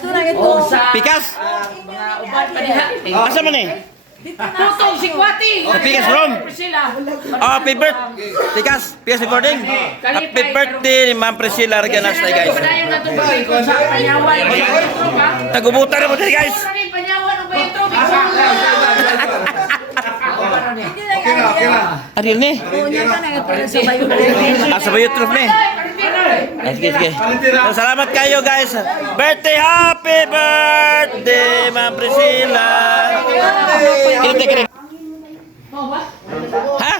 Ato na ito. Pikas. Mga uban pa diha. Asa man eh? Putong si Kwati. Pikas Rom. Happy birthday. Pikas recording. Happy birthday ni Ma'am Priscilla Arganas na guys. Padayon na to ba ko sa panyawan. Tagubutan na mo dyan guys. Panyawan ng baytro. Okay na. Adil ni. Punya ka na ito sa bayo. Asa ba yung truth ni? Sige. Salamat kayo guys. Birthday, happy birthday, Ma'am Priscilla. Kini. Ha?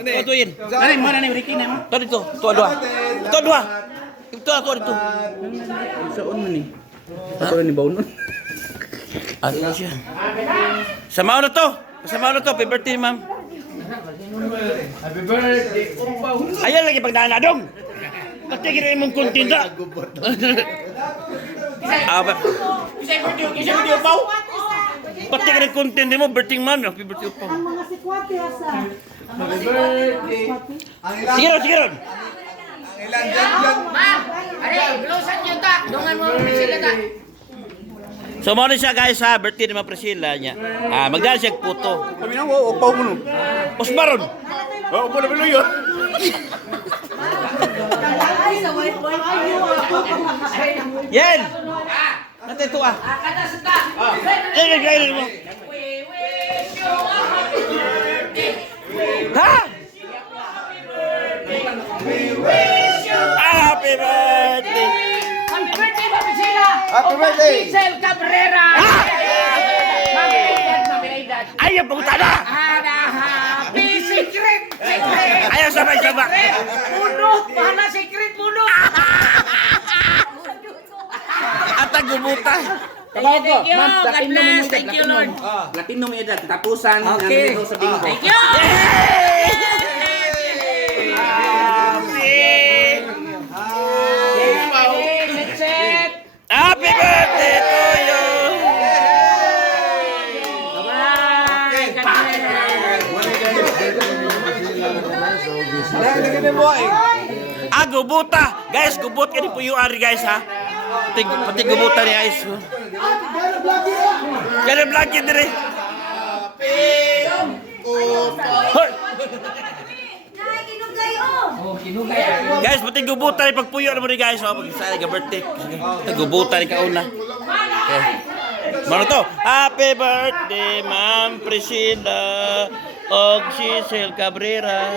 Ito yun. Nani mo nani Ricky na mo. Ito dito. Ito dua. Ito dito. Saon man ni? Ako ni bawon. Ano siya? Sama na to. Happy birthday, ma'am. Happy birthday, umpaw. Ayan lagi pagdaan na dong. Pati kira mong kontinda. Isa video pa. Pati kira kontinda mo, birthday ma'am. Happy birthday po. Ang mga sikwate asa. Happy birthday. Sige ron. Ma'am, are, blosan niyo ta. Dungan mo sila ta. So mo siya guys ha, birthday ni Ma'am Priscilla niya. Magdala siya puto. Kami na upaw mo no. Osmaron. Oh, upaw na bilo yun. Ay, sa whiteboard. Yan. Natin ito Kata seta. Yan mo. We wish you a happy birthday. Ha? Happy Happy birthday. birthday. Happy birthday, Mami Sheila. Happy birthday. Giselle Cabrera. Mamilaydad. Ayaw pagkutada. Ada happy secret. Ayaw sabay. Bunot. Bahala secret bunot. At tagubutan. Thank you. God bless. Thank you, Lord. Latino mo edad tapusan Okay. sa bingo. Thank you. Happy birthday to you. Gubuta. Guys, gubot ka ni Puyo Ari guys ha. Pati gubuta ni guys. Gana vlog yun dire. Hoy! Guys, pati gubuta ni pagpuyo na mo ni guys. Pag-isa ka birthday. Pati gubuta ni kauna. Okay. Mano to? Happy birthday, Ma'am Priscilla og Giselle Cabrera.